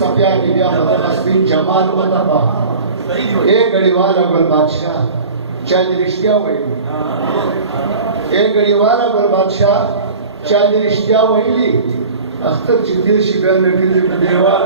सफिया दिया मस्ती जमाल वतबा एक गड़ीवाल अकबर बादशाह चल रिश्तिया वही एक गड़ीवाल अकबर बादशाह चल रिश्तिया वही अख्तर चिदिल शिबन नबी देवाल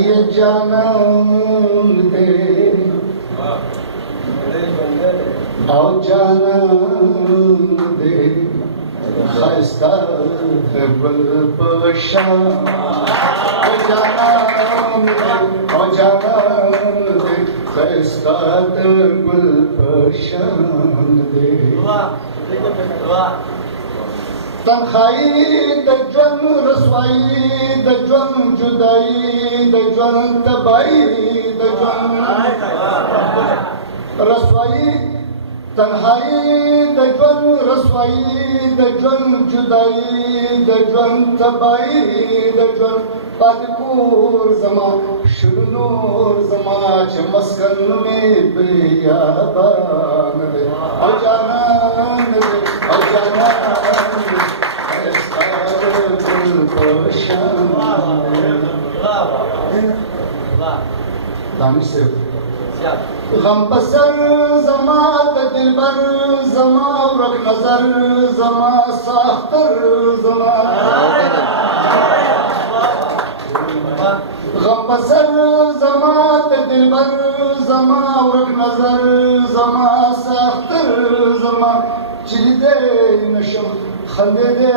ये जानम दे आओ जानम दे खस्ता गुल पशान जानम दे आओ जानम दे खस्ता गुल पशान दे तन्हाई दजन रसवाई दजन जुदाई दजन तबाई दजन रसवाई तन्हाई दजन रसवाई दजन जुदाई दजन तबाई दजन पादपूर जमा शुरूर जमा मस्कन में बेयाबान दे अजानन दे अजानन गम बसर जमा दिलबर जमा रख नजर जमा साख्तर जमा गम बसर जमा दिलबर जमा रख नजर जमा साख्तर जमा चिदे नशम खंदे दे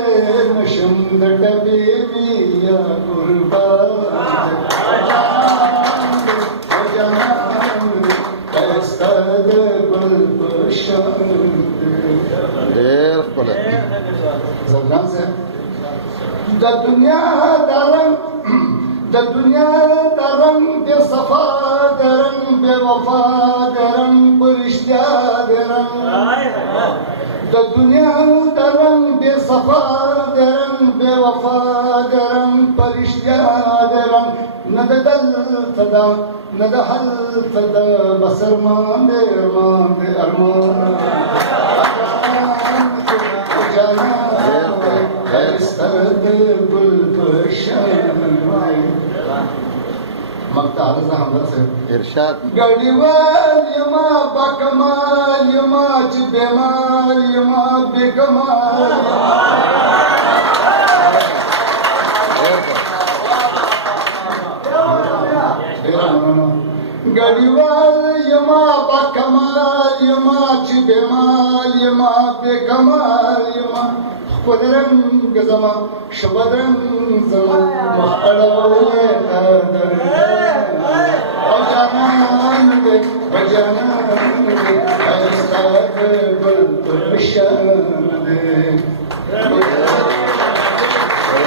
नशम दटबे बिया कुर्बान दुनिया दरंग बे सफा दरंग बे वफा दरंग परिश्ता दरंग दुनिया दरंग बे सफा दरंग बे वफा दरंग परिश्ता दरंग नदल फदा नदहल फदा बसर मांदे अरमान जाना इरशाद गड़ीवाल यमा बकमाल यमा बेमाल यमा बेकमाल गड़ीवाल यमा बकमाल यमा बेमाल यमा बेकमाल यमा Kudrang zaman, şubadrang zaman, mahalaule kadar. Ajanan de, ayistad gul purşan de.